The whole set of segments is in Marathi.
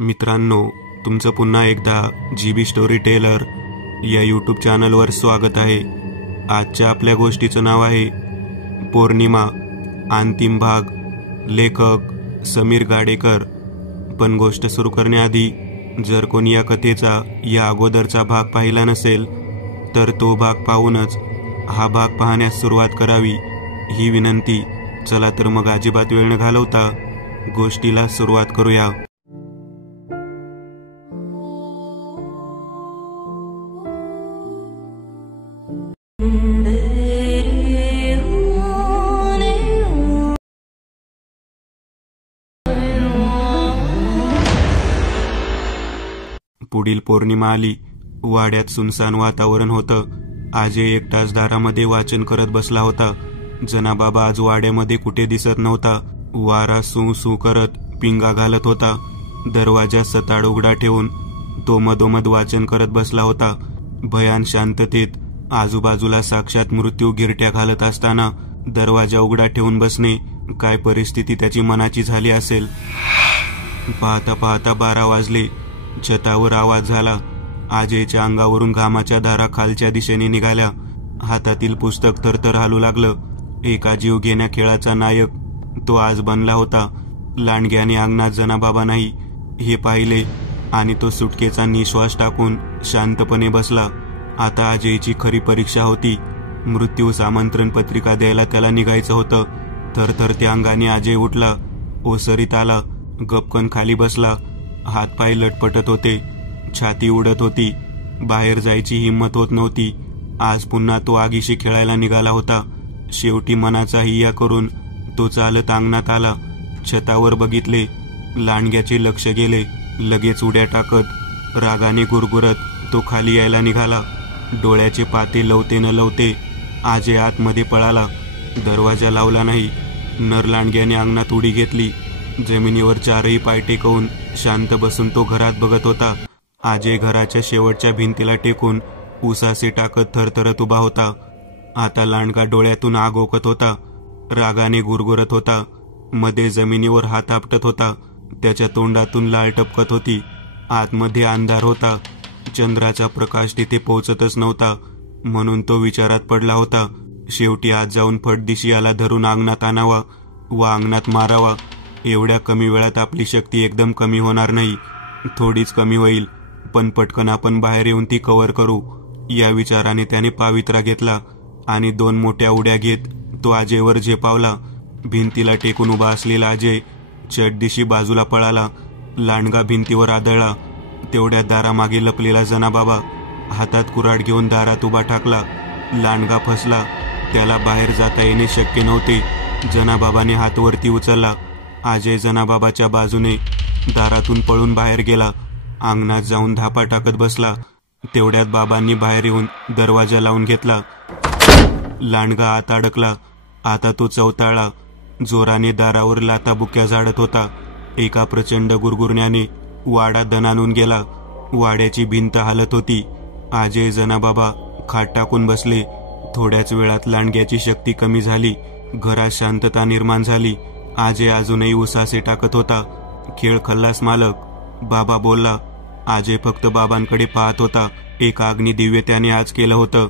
मित्रांनो, तुमचं पुन्हा एकदा GB स्टोरी टेलर या यूट्यूब चॅनलवर स्वागत आहे। आजच्या आपल्या गोष्टीचं नाव आहे पौर्णिमा, अंतिम भाग। लेखक समीर गाडेकर। पण गोष्ट सुरू करण्याआधी जर कोणी या कथेचा या अगोदरचा भाग पाहिला नसेल तर तो भाग पाहूनच हा भाग पाहण्यास सुरुवात करावी ही विनंती। चला तर मग अजिबात वेळ न घालवता गोष्टीला सुरुवात करूया। पुढील पौर्णिमा आली। वाड्यात सुनसान वातावरण होतं। अजय एकटाच दारामध्ये वाचन करत बसला होता। जनाबाबा आज वाड्यामध्ये कुठे दिसत नव्हता। वारा सू सू करत पिंगा घालत होता। दरवाजा सताड उघडा ठेवून तो मधोमध वाचन करत बसला होता। भयान शांततेत आजूबाजूला साक्षात मृत्यू गिरट्या घालत असताना दरवाजा उघडा ठेवून बसणे, काय परिस्थिती त्याची मनाची झाली असेल। पाहता पाहता 12 वाजले। छतावर आवाज झाला। अजयच्या अंगावरून घामाच्या धारा खालच्या दिशेने निघाल्या। हातातील पुस्तक थरथर हालू लागलं। एका जीव घेण्या खेळाचा नायक तो आज बनला होता। लांडग्याने अंगणात जनाबाबा नाही हे पाहिले आणि तो सुटकेचा निश्वास टाकून शांतपणे बसला। आता अजयची खरी परीक्षा होती। मृत्यूस आमंत्रण पत्रिका द्यायला त्याला निघायचं होतं। थरथरत्या अंगाने अजय उठला, ओसरीत आला, गपकन खाली बसला। हातपाय लटपटत होते, छाती उडत होती। बाहेर जायची हिंमत होत नव्हती। आज पुन्हा तो आगीशी खेळायला निघाला होता। शेवटी मनाचा हिय्या करून तो चालत अंगणात आला। छतावर बघितले, लांडग्याचे लक्ष गेले। लगेच उड्या टाकत रागाने गुरगुरत तो खाली यायला निघाला। डोळ्याचे पाते लवते न लवते अजय आतमध्ये पळाला। दरवाजा लावला नाही। नर लांडग्याने अंगणात उडी घेतली। जमिनीवर 4ही पाय टेकवून शांत बसून तो घरात बघत होता। अजय घराच्या शेवटच्या भिंतीला टेकून उसासे टाकत थरथरत उभा होता। आता लांडगा डोळ्यातून आग ओकत होता, रागाने गुरगुरत होता। मध्ये जमिनीवर हात आपटत होता। त्याच्या तोंडातून लाळ टपकत होती। आतमध्ये अंधार होता। चंद्राचा प्रकाश तिथे पोहोचतच नव्हता, म्हणून तो विचारात पडला होता। शेवटी आज जाऊन फटदिशी याला धरून अंगणात आणावा व अंगणात मारावा। एवढ्या कमी वेळात आपली शक्ती एकदम कमी होणार नाही, थोडीच कमी होईल, पण पटकन आपण बाहेर येऊन ती कव्हर करू या विचाराने त्याने पावित्रा घेतला आणि 2 मोठ्या उड्या घेत तो अजयवर झेपावला। भिंतीला टेकून उभा असलेला अजय चटदिशी बाजूला पळाला। लांडगा भिंतीवर आदळला। तेवढ्या दारामागे लपलेला जनाबाबा हातात कुऱ्हाड घेऊन दारात उभा ठाकला। लांडगा फसला। त्याला बाहेर जाता येणे शक्य नव्हते। जनाबाबाने हात वरती उचलला। अजय जनाबाबाच्या बाजूने दारातून पळून बाहेर गेला। अंगणात जाऊन धापा टाकत बसला। तेवढ्यात बाबांनी बाहेर येऊन दरवाजा लावून घेतला। लांडगा आत अडकला। आता तो चवताळला। जोराने दारावर लाथाबुक्या झाडत होता। एका प्रचंड गुरगुरण्याने वाडा दणाणून गेला। वाड्याची भिंत हालत होती। अजय जनाबाबा खाट टाकून बसले। थोड्याच वेळात लांडग्याची शक्ती कमी झाली। घरात शांतता निर्माण झाली। अजय अजूनही उसासे टाकत होता। खेळ खल्लास मालक, बाबा बोलला। अजय फक्त बाबांकडे पाहत होता। एक अग्निदिव्य त्याने आज केलं होतं।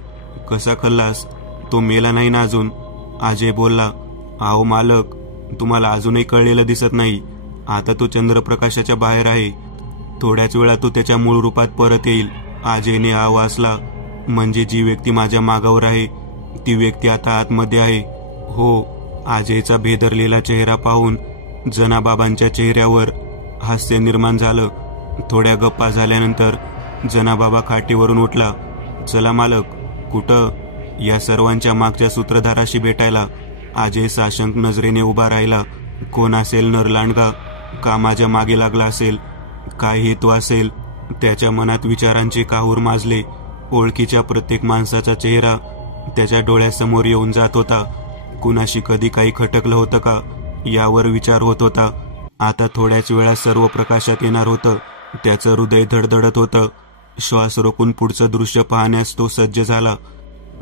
कसा खल्लास? तो मेला नाही ना अजून? अजय बोलला। आहो मालक, तुम्हाला अजूनही कळलेलं दिसत नाही। आता तो चंद्रप्रकाशाच्या बाहेर आहे। थोड्याच वेळात तो त्याच्या मूळ रूपात परत येईल। अजयने आवाजला, म्हणजे जी व्यक्ती माझ्या मागावर आहे ती व्यक्ती आता आतमध्ये आहे? हो। अजयचा भेदरलेला चेहरा पाहून जनाबाबांच्या चेहऱ्यावर हास्य निर्माण झालं। थोड्या गप्पा झाल्यानंतर जनाबाबा खाटीवरून उठला। चला मालक, कुठं? या सर्वांच्या मागच्या सूत्रधाराशी भेटायला। अजय साशंक नजरेने उभा राहिला। कोण असेल नर लांडगा? का माझ्या मागे लागला असेल? काय हेतू असेल? त्याच्या मनात विचारांचे काहूर माजले। ओळखीच्या प्रत्येक माणसाचा चेहरा त्याच्या डोळ्यासमोर येऊन जात होता। कुणाशी कधी काही खटकलं होतं का यावर विचार होत होता। आता थोड्याच वेळात सर्व प्रकाशात येणार होतं। त्याचं हृदय धडधडत होतं। श्वास रोखून पुढचं दृश्य पाहण्यास तो सज्ज झाला।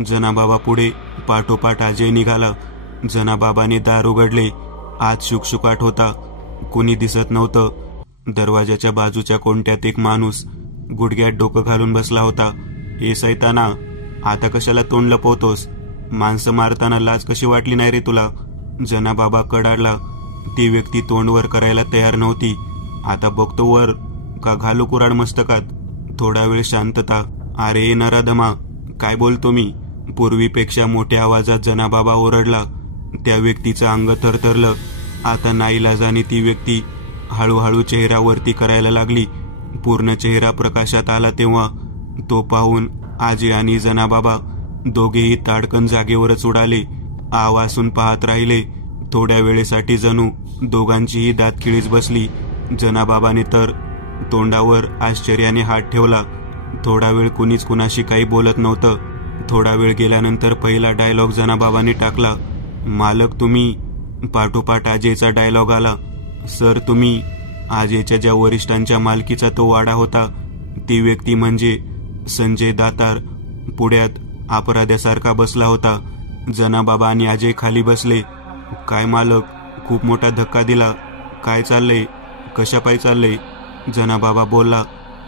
जनाबाबा पुढे, पाठोपाठ अजय निघाला। जनाबाबाने दार उघडले। आत शुकशुकाट होता। कुणी दिसत नव्हतं। दरवाजाच्या बाजूच्या कोणत्यात एक माणूस गुडघ्यात डोकं घालून बसला होता. ए सैताना, आता कशाला तोंड लपवतोस? माणसं मारताना लाज कशी वाटली नाही रे तुला? जनाबाबा कडाडला. ती व्यक्ती तोंडवर करायला तयार नव्हती. आता बघतो वर का घालू कुराड मस्तकात? थोडा वेळ शांतता. अरे नराधमा, काय बोलतो मी? पूर्वीपेक्षा मोठ्या आवाजात जनाबाबा ओरडला. त्या व्यक्तीचं अंग थरथरलं. आता नाईलाजाने ती व्यक्ती हळूहळू चेहरा वरती करायला लागली. पूर्ण चेहरा प्रकाशात आला तेव्हा तो पाहून आजी आणि जनाबाबा दोघेही ताडकन जागेवरच उडाले. आवासून पाहत राहिले. थोड्या वेळेसाठी जणू दोघांचीही दातखिळीच बसली. जनाबाबाने तर तोंडावर आश्चर्याने हात ठेवला. थोडा वेळ कुणीच कुणाशी काही बोलत नव्हतं. थोडा वेळ गेल्यानंतर पहिला डायलॉग जनाबाबाने टाकला. मालक तुम्ही? पाठोपाठ आजेचा डायलॉग आला. सर तुम्ही? आजेच्या ज्या वरिष्ठांच्या मालकीचा तो वाडा होता ती व्यक्ती म्हणजे संजय दातार पुढ्यात अपराध्यासारखा बसला होता. जनाबाबा आणि अजय खाली बसले. काय मालक, खूप मोठा धक्का दिला. काय चाललंय? कशापायी चाललंय? जनाबाबा बोलला.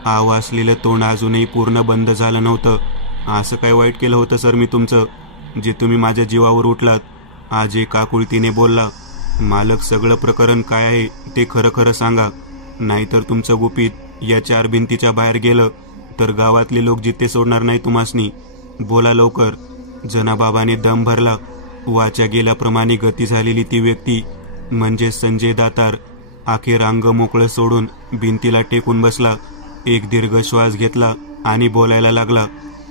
आवासलेलं तोंड अजूनही पूर्ण बंद झालं नव्हतं. असं काय वाईट केलं होतं सर मी तुमचं, जे तुम्ही माझ्या जीवावर उठलात? अजय काकुळतीने बोलला. मालक, सगळं प्रकरण काय आहे ते खरं खरं सांगा, नाहीतर तुमचं गुपित या 4 भिंतीच्या बाहेर गेलं तर गावातले लोक जिथे सोडणार नाही तुम्हासनी. बोला लवकर. जनाबाबाने दम भरला. वाचा गेल्याप्रमाणे गती झालेली ती व्यक्ती म्हणजे संजय दातार अखेर अंग मोकळं सोडून भिंतीला टेकून बसला. एक दीर्घ श्वास घेतला आणि बोलायला लागला.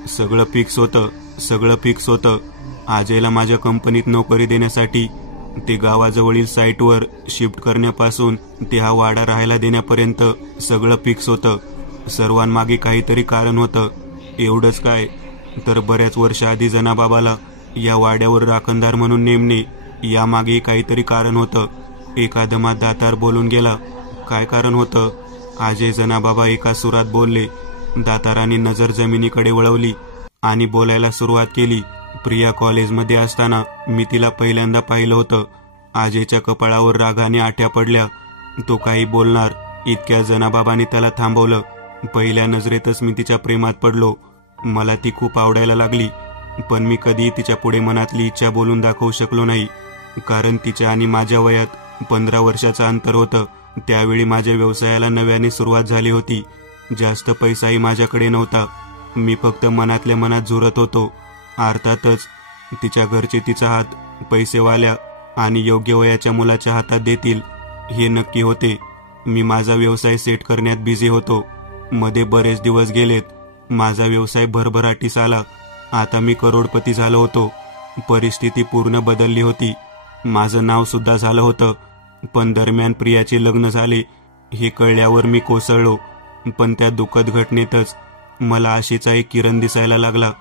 सगळं फिक्स होतं. अजयला माझ्या कंपनीत नोकरी देण्यासाठी ते गावाजवळील साईटवर शिफ्ट करण्यापासून ते हा वाडा राहायला देण्यापर्यंत सगळं फिक्स होतं. सर्वांमागे काहीतरी कारण होतं. एवढंच काय, तर बऱ्याच वर्षाआधी जनाबाबाला या वाड्यावर राखणदार म्हणून नेमणे यामागे काहीतरी कारण होतं. एका दमात दातार बोलून गेला. काय कारण होतं? अजय जनाबाबा एका सुरात बोलले. दाताराने नजर जमिनीकडे वळवली आणि बोलायला सुरुवात केली. प्रिया कॉलेजमध्ये असताना मी तिला पहिल्यांदा पाहिलं होतं. अजयच्या कपाळावर रागाने आठ्या पडल्या. तो काही बोलणार इतक्या जनाबाबाने त्याला थांबवलं. पहिल्या नजरेतच मी तिच्या प्रेमात पडलो. मला ती खूप आवडायला लागली, पण मी कधीही तिच्या पुढे मनातली इच्छा बोलून दाखवू शकलो नाही, कारण तिच्या आणि माझ्या वयात 15 वर्षाचं अंतर होतं. त्यावेळी माझ्या व्यवसायाला नव्याने सुरुवात झाली होती. जास्त पैसाही माझ्याकडे नव्हता. मी फक्त मनातल्या मनात झुरत होतो. अर्थातच तिच्या घरचे तिचा हात पैसेवाल्या आणि योग्य वयाच्या मुलाच्या हातात देतील हे नक्की होते. मी माझा व्यवसाय सेट करण्यात बिझी होतो. मध्ये बरेच दिवस गेलेत. माझा व्यवसाय भरभराटीस आला. आता मी करोडपती झालो होतो. परिस्थिती पूर्ण बदलली होती. माझं नाव सुद्धा झालं होतं. पण दरम्यान प्रियाचे लग्न झाले हे कळल्यावर मी कोसळलो. पण त्या दुःखद घटनेतच मला आशेचा एक किरण दिसायला लागला.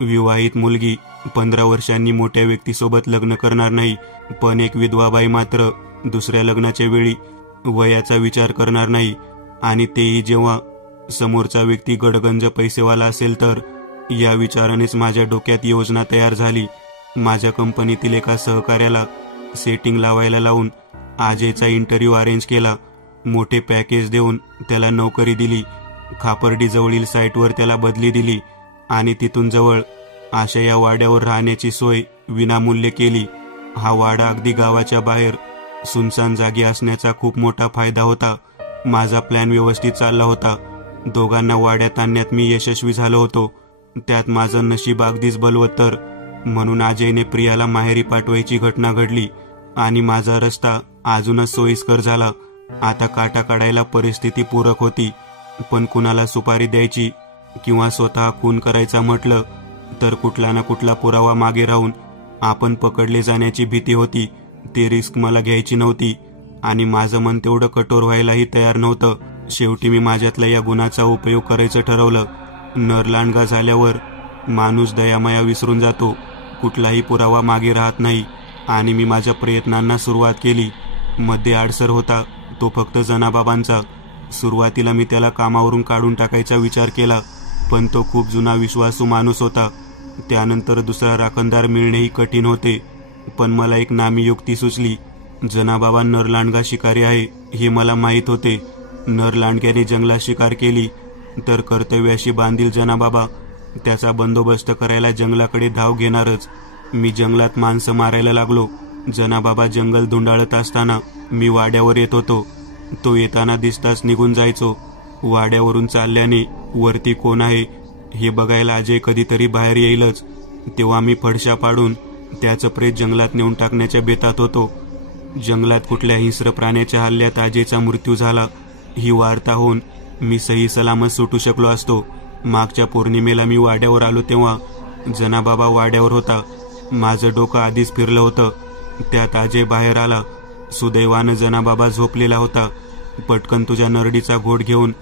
विवाहित मुलगी 15 वर्षांनी मोठ्या व्यक्तीसोबत लग्न करणार नाही, पण एक विधवा बाई मात्र दुसऱ्या लग्नाच्या वेळी वयाचा विचार करणार नाही, आणि तेही जेव्हा समोरचा व्यक्ती गडगंज पैसेवाला असेल तर. या विचारानेच माझ्या डोक्यात योजना तयार झाली. माझ्या कंपनीतील एका सहकार्याला सेटिंग लावायला लावून अजयचा इंटरव्ह्यू अरेंज केला. मोठे पॅकेज देऊन त्याला नोकरी दिली. खापर्डी जवळील साईटवर त्याला बदली दिली आणि तिथून जवळ अशा या वाड्यावर राहण्याची सोय विनामूल्य केली. हा वाडा अगदी गावाच्या बाहेर सुनसान जागी असण्याचा खूप मोठा फायदा होता. माझा प्लॅन व्यवस्थित चालला होता. दोघांना वाड्यात आणण्यात मी यशस्वी झालो होतो. त्यात माझं नशीब अगदीच बलवत्तर, म्हणून अजयने प्रियाला माहेरी पाठवायची घटना घडली आणि माझा रस्ता अजूनच सोयीस्कर झाला. आता काटा काढायला परिस्थिती पूरक होती, पण कुणाला सुपारी द्यायची किंवा स्वतः खून करायचा म्हटलं तर कुठला ना कुठला पुरावा मागे राहून आपण पकडले जाण्याची भीती होती. ती रिस्क मला घ्यायची नव्हती आणि माझं मन तेवढं कठोर व्हायलाही तयार नव्हतं. शेवटी मी माझ्यातल्या या गुणाचा उपयोग करायचं ठरवलं. नरलांडगा झाल्यावर माणूस दयामाया विसरून जातो. कुठलाही पुरावा मागे राहत नाही आणि मी माझ्या प्रयत्नांना सुरुवात केली. मध्ये आडसर होता तो फक्त जनाबाबांचा. सुरुवातीला मी त्याला कामावरून काढून टाकायचा विचार केला, पण तो खूप जुना विश्वासू माणूस होता. त्यानंतर दुसरा राखणदार मिळणेही कठीण होते. पण मला एक नामी युक्ती सुचली. जनाबाबा नरलांडगा शिकारी आहे हे मला माहीत होते. नर लांडग्याने जंगलात शिकार केली तर कर्तव्याशी बांधील जनाबाबा त्याचा बंदोबस्त करायला जंगलाकडे धाव घेणारच. मी जंगलात माणसं मारायला लागलो. जनाबाबा जंगल धुंडाळत असताना मी वाड्यावर येत होतो. तो येताना दिसताच निघून जायचो. वाड्यावरून चालल्याने वरती कोण आहे हे बघायला अजय कधीतरी बाहेर येईलच. तेव्हा मी फडशा पाडून त्याचं प्रेत जंगलात नेऊन टाकण्याच्या बेतात होतो. जंगलात कुठल्या हिंस्र प्राण्याच्या हल्ल्यात अजयचा मृत्यू झाला ही वार्ता होऊन मी सही सलामत सुटू शकलो असतो. मागच्या पौर्णिमेला मी वाड्यावर आलो तेव्हा जनाबाबा वाड्यावर होता. माझं डोकं आधीच फिरलं होतं. त्यात अजय बाहेर आला. सुदैवानं जनाबाबा झोपलेला होता. पटकन तुझ्या नरडीचा घोट घेऊन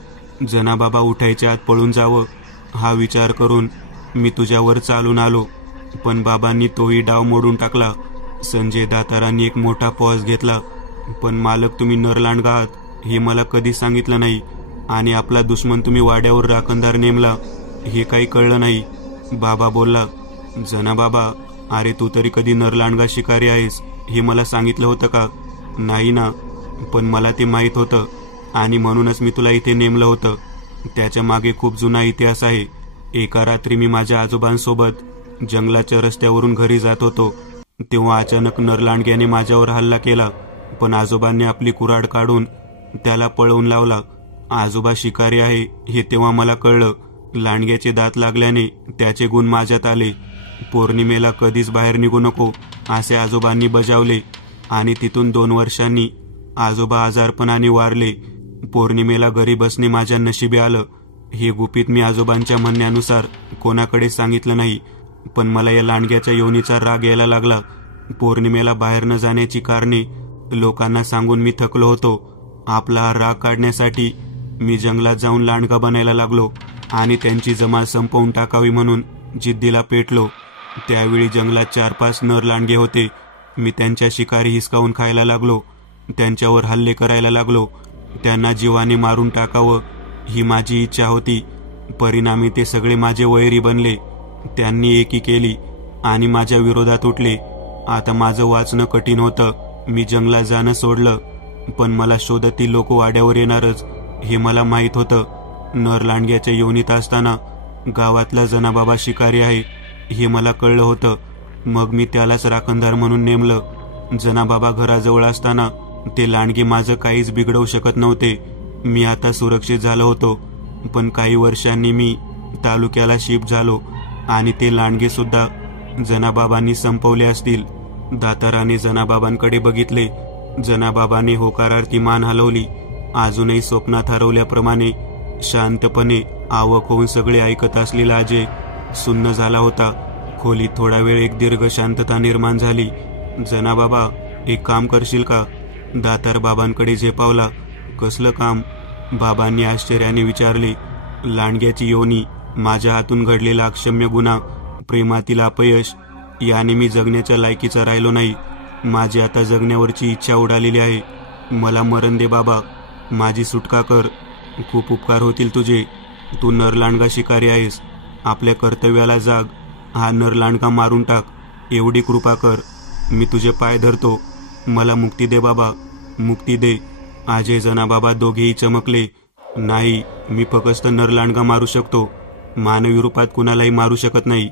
जनाबाबा उठायच्या आत पळून जावं हा विचार करून मी तुझ्यावर चालून आलो, पण बाबांनी तोही डाव मोडून टाकला. संजय दातारांनी एक मोठा पॉज घेतला. पण मालक, तुम्ही नरलांडगा आहात हे मला कधी सांगितलं नाही आणि आपला दुश्मन तुम्ही वाड्यावर राखणदार नेमला हे काही कळलं नाही. बाबा बोलला, जनाबाबा, अरे तू तरी कधी नरलांडगा शिकारी आहेस हे मला सांगितलं होतं का? नाही ना, पण मला ते माहीत होतं आणि म्हणूनच मी तुला इथे नेमलं होतं. त्याच्या मागे खूप जुना इतिहास आहे. एका रात्री मी माझ्या आजोबांसोबत जंगलाच्या रस्त्यावरून घरी जात होतो तेव्हा अचानक नरलांडग्याने माझ्यावर हल्ला केला, पण आजोबांनी आपली कुऱ्हाड काढून त्याला पळवून लावला. आजोबा शिकारी आहे हे तेव्हा मला कळलं. लांडग्याचे दात लागल्याने त्याचे गुण माझ्यात आले. पौर्णिमेला कधीच बाहेर निघू नको असे आजोबांनी बजावले आणि तिथून 2 वर्षांनी आजोबा आजारपणाने वारले. पौर्णिमेला घरी बसणे माझ्या नशिबी आलं. हे गुपित मी आजोबांच्या म्हणण्यानुसार कोणाकडे सांगितलं नाही, पण मला या लांडग्याच्या योनीचा राग यायला लागला. पौर्णिमेला बाहेर न जाण्याची कारणे लोकांना सांगून मी थकलो होतो. आपला हा राग काढण्यासाठी मी जंगलात जाऊन लांडगा बनायला लागलो आणि त्यांची जमात संपवून टाकावी म्हणून जिद्दीला पेटलो. त्यावेळी जंगलात 4-5 नर लांडगे होते. मी त्यांच्या शिकारी हिसकावून खायला लागलो. त्यांच्यावर हल्ले करायला लागलो. त्यांना जीवाने मारून टाकावं ही माझी इच्छा होती. परिणामी ते सगळे माझे वैरी बनले. त्यांनी एकी केली आणि माझ्या विरोधात उठले. आता माझं वाचणं कठीण होतं. मी जंगलात जाणं सोडलं, पण मला शोधती लोक वाड्यावर येणारच हे मला माहीत होतं. नर लांडग्याच्या योनीत असताना गावातला जनाबाबा शिकारी आहे हे मला कळलं होतं. मग मी त्यालाच राखणदार म्हणून नेमलं. जनाबाबा घराजवळ असताना ते लांडगे माझं काहीच बिघडवू शकत नव्हते. मी आता सुरक्षित झालो होतो, पण काही वर्षांनी मी तालुक्याला शिफ्ट झालो आणि ते लांडगे सुद्धा जनाबाबांनी संपवले असतील. दाताराने जनाबाबांकडे बघितले. जनाबाबांनी होकारार्थी मान हलवली. अजूनही स्वप्नात हरवल्याप्रमाणे शांतपणे आवक होऊन सगळे ऐकत असलेला अजय सुन्न झाला होता. खोलीत थोडा वेळ एक दीर्घ शांतता निर्माण झाली. जनाबाबा, एक काम करशील का? दातार बाबांकडे झेपावला. कसलं काम? बाबांनी आश्चर्याने विचारले. लांडग्याची योनी, माझ्या हातून घडलेला अक्षम्य गुन्हा, प्रेमातील अपयश याने मी जगण्याच्या लायकीचा राहिलो नाही. माझी आता जगण्यावरची इच्छा उडालेली आहे. मला मरण दे बाबा, माझी सुटका कर. खूप उपकार होतील तुझे. तू नरलांडगा शिकारी आहेस. आपल्या कर्तव्याला जाग. हा नरलांडगा मारून टाक. एवढी कृपा कर. मी तुझे पाय धरतो. मला मुक्ती दे बाबा, मुक्ती दे. अजय जनाबाबा दोघेही चमकले. नाही, मी फक्त नरलांडगा मारू शकतो. मानवी रूपात कुणालाही मारू शकत नाही.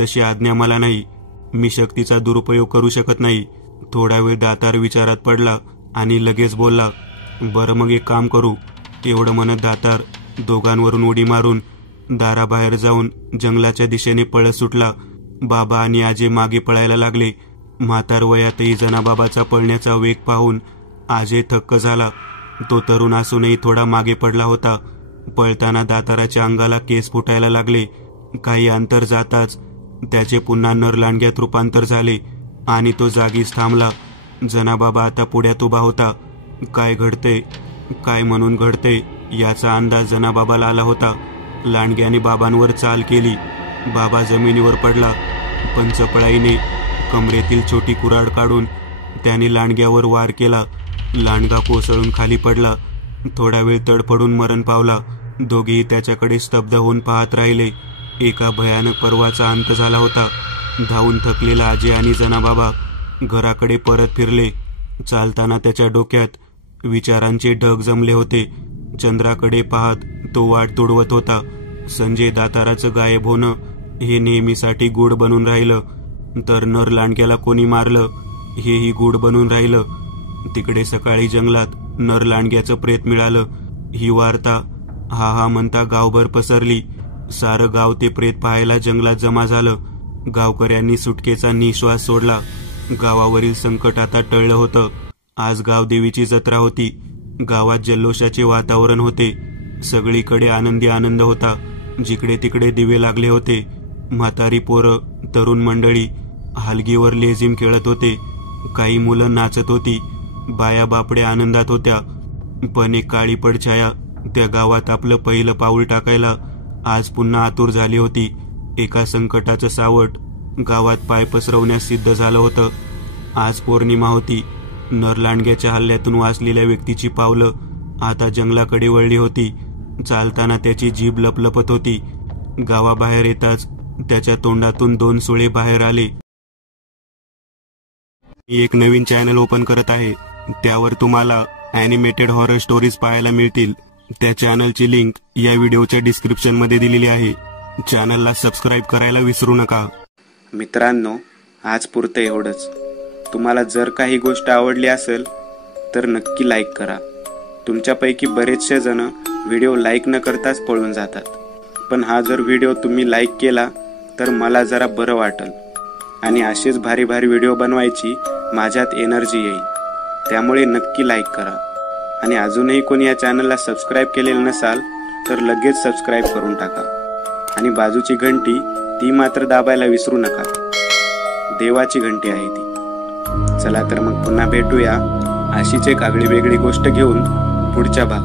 तशी आज्ञा मला नाही. मी शक्तीचा दुरुपयोग करू शकत नाही. थोडा वेळ दातार विचारात पडला आणि लगेच बोलला, बरं मग एक काम करू. एवढं म्हणत दातार दोघांवरून उडी मारून दाराबाहेर जाऊन जंगलाच्या दिशेने पळत सुटला. बाबा आणि अजय मागे पळायला लागले. म्हातार वयातही जनाबाबाचा पळण्याचा वेग पाहून अजय थक्क झाला. तो तरुण असूनही थोडा मागे पडला होता. पळताना दाताराच्या अंगाला केस फुटायला लागले. काही अंतर जाताच त्याचे पुन्हा नरलांडग्यात रूपांतर झाले आणि तो जागीच थांबला. जनाबाबा आता पुढ्यात उभा होता. काय घडते, काय म्हणून घडते याचा अंदाज जनाबाबाला आला होता. लांडग्याने बाबांवर चाल केली. बाबा जमिनीवर पडला. पण चपळाईने कमरेतील छोटी कुऱ्हाड काढून त्याने लांडग्यावर वार केला. लांडगा कोसळून खाली पडला. थोडा वेळ तडफडून मरण पावला. दोघेही त्याच्याकडे स्तब्ध होऊन पाहत राहिले. एका भयानक पर्वाचा अंत झाला होता. धावून थकलेला अजय आणि जनाबाबा घराकडे परत फिरले. चालताना त्याच्या डोक्यात विचारांचे ढग जमले होते. चंद्राकडे पाहत तो वाट तुडवत होता. संजय दाताराचं गायब होणं हे नेहमीसाठी गूढ बनून राहिलं, तर नर लांडग्याला कोणी मारलं हेही गूढ बनून राहिलं. तिकडे सकाळी जंगलात नर लांडग्याचं प्रेत मिळालं. ही वार्ता हा हा म्हणता गावभर पसरली. सारं गाव ते प्रेत पाहायला जंगलात जमा झालं. गावकऱ्यांनी सुटकेचा निश्वास सोडला. गावावरील संकट आता टळलं होतं. आज गावदेवीची जत्रा होती. गावात जल्लोषाचे वातावरण होते. सगळीकडे आनंदी आनंद होता. जिकडे तिकडे दिवे लागले होते. म्हातारी पोरं, तरुण मंडळी हलगीवर लेझीम खेळत होते. काही मुलं नाचत होती. बाया बापडे आनंदात होत्या. पण एक काळी पडछाया त्या गावात आपलं पहिलं पाऊल टाकायला आज पुन्हा आतुर झाली होती. एका संकटाचं सावट गावात पाय पसरवण्यास सिद्ध झालं होतं. आज पौर्णिमा होती. नरलांडग्याच्या हल्ल्यातून वाचलेल्या व्यक्तीची पावलं आता जंगलाकडे वळली होती. चालताना त्याची जीभ लपलपत होती. गावाबाहेर येताच त्याच्या तोंडातून 2 सुळे बाहेर आले. मी एक नवीन चॅनल ओपन करत आहे. त्यावर तुम्हाला ॲनिमेटेड हॉरर स्टोरीज पाहायला मिळतील. त्या चॅनलची लिंक या व्हिडिओच्या डिस्क्रिप्शन मध्ये दिलेली आहे. चॅनलला सबस्क्राईब करायला विसरू नका. मित्रांनो, आज पुरतं एवढंच. तुम्हाला जर काही गोष्ट आवडली असेल तर नक्की लाईक करा. तुमच्यापैकी बरेचसे जण व्हिडिओ लाईक न करताच पळून जातात. पण हा जर व्हिडिओ तुम्ही लाईक केला तर मला जरा बरं वाटेल आणि असेच भारी भारी व्हिडिओ बनवायची माझ्यात एनर्जी येईल. त्यामुळे नक्की लाईक करा. आणि अजूनही कोणी या चॅनलला सबस्क्राईब केलेलं नसाल तर लगेच सबस्क्राईब करून टाका. आणि बाजूची घंटी ती मात्र दाबायला विसरू नका. देवाची घंटी आहे ती. चला तर मग पुन्हा भेटूया अशीच एक आगळी वेगळी गोष्ट घेऊन पुढच्या भागात.